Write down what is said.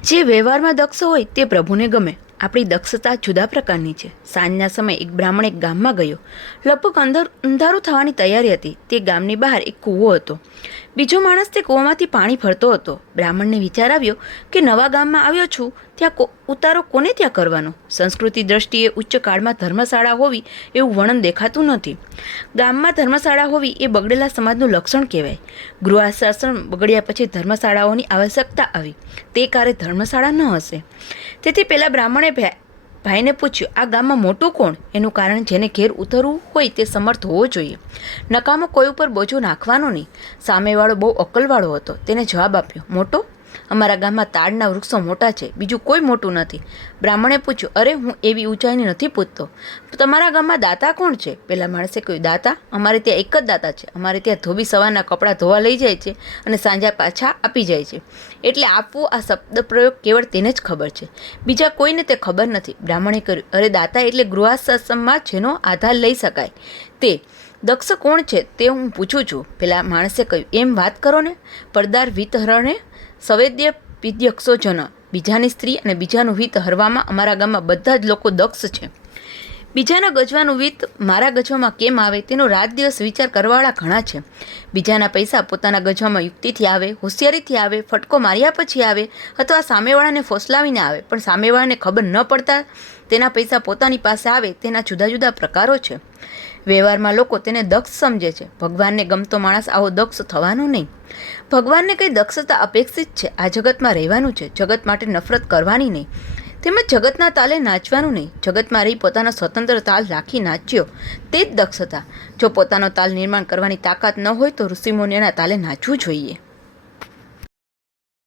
જે વ્યવહારમાં દક્ષ હોય તે પ્રભુને ગમે. આપણી દક્ષતા જુદા પ્રકારની છે. સાંજના સમયે એક બ્રાહ્મણ એક ગામમાં ગયો. લગભગ અંધારું થવાની તૈયારી હતી. તે ગામની બહાર એક કૂવો હતો. બીજો માણસ તે કૂવામાંથી પાણી ભરતો હતો. બ્રાહ્મણને વિચાર આવ્યો કે નવા ગામમાં આવ્યો છું, ત્યાં ઉતારો કોને ત્યાં કરવાનો? સંસ્કૃતિ દ્રષ્ટિએ ઉચ્ચ કાળમાં ધર્મશાળા હોવી એવું વર્ણન દેખાતું નથી. ગામમાં ધર્મશાળા હોવી એ બગડેલા સમાજનું લક્ષણ કહેવાય. ગૃહસ્થાશ્રમ બગડ્યા પછી ધર્મશાળાઓની આવશ્યકતા આવી. તે કાળે ધર્મશાળા ન હશે. તેથી પેલા બ્રાહ્મણે ભાઈને પૂછ્યું, આ ગામમાં મોટું કોણ? એનું કારણ જેને ઘેર ઉતરવું હોય તે સમર્થ હોવો જોઈએ. નકામો કોઈ ઉપર બોજો નાખવાનો નહીં. સામેવાળો બહુ અક્કલવાળો હતો. તેને જવાબ આપ્યો, મોટો? અમારા ગામમાં તાડના વૃક્ષો મોટા છે, બીજું કોઈ મોટું નથી. બ્રાહ્મણે પૂછ્યું, અરે હું એવી ઊંચાઈની નથી પૂછતો. તમારા ગામમાં દાતા કોણ છે? પેલા માણસે કહ્યું, દાતા? અમારે ત્યાં એક જ દાતા છે. અમારે ત્યાં ધોબી સવારના કપડાં ધોવા લઈ જાય છે અને સાંજે પાછા આપી જાય છે. એટલે આપવું આ શબ્દ પ્રયોગ કેવળ તેને જ ખબર છે, બીજા કોઈને તે ખબર નથી. બ્રાહ્મણે કહ્યું, અરે દાતા એટલે ગૃહસ્થાશ્રમમાં જેનો આધાર લઈ શકાય તે. દક્ષ કોણ છે તે હું પૂછું છું. પેલા માણસે કહ્યું, એમ વાત કરો ને. પડદાર વિતહરણે સવેદ્ય વિદ્યક્ષો જન. બીજાની સ્ત્રી અને બીજાનું હિત હરવામાં અમારા ગામમાં બધા જ લોકો દક્ષ છે. બીજાના ગજવાનું વિત મારા ગજવામાં કેમ આવે તેનો રાત દિવસ વિચાર કરવાવાળા ઘણા છે. બીજાના પૈસા પોતાના ગજવામાં યુક્તિથી આવે, હોશિયારીથી આવે, ફટકો માર્યા પછી આવે, અથવા સામેવાળાને ફોસલાવીને આવે. પણ સામેવાળાને ખબર ન પડતા તેના પૈસા પોતાની પાસે આવે તેના જુદા જુદા પ્રકારો છે. વ્યવહારમાં લોકો તેને દક્ષ સમજે છે. ભગવાનને ગમતો માણસ આવો દક્ષ થવાનો નહીં. ભગવાનને કંઈ દક્ષતા અપેક્ષિત છે. આ જગતમાં રહેવાનું છે. જગત માટે નફરત કરવાની નહીં. તેમજ જગતના તાલે નાચવાનું નહીં. જગતમાં રહી પોતાનો સ્વતંત્ર તાલ રાખી નાચ્યો તે જ દક્ષતા. જો પોતાનો તાલ નિર્માણ કરવાની તાકાત ન હોય તો ઋષિમુનિઓના તાલે નાચવું જોઈએ.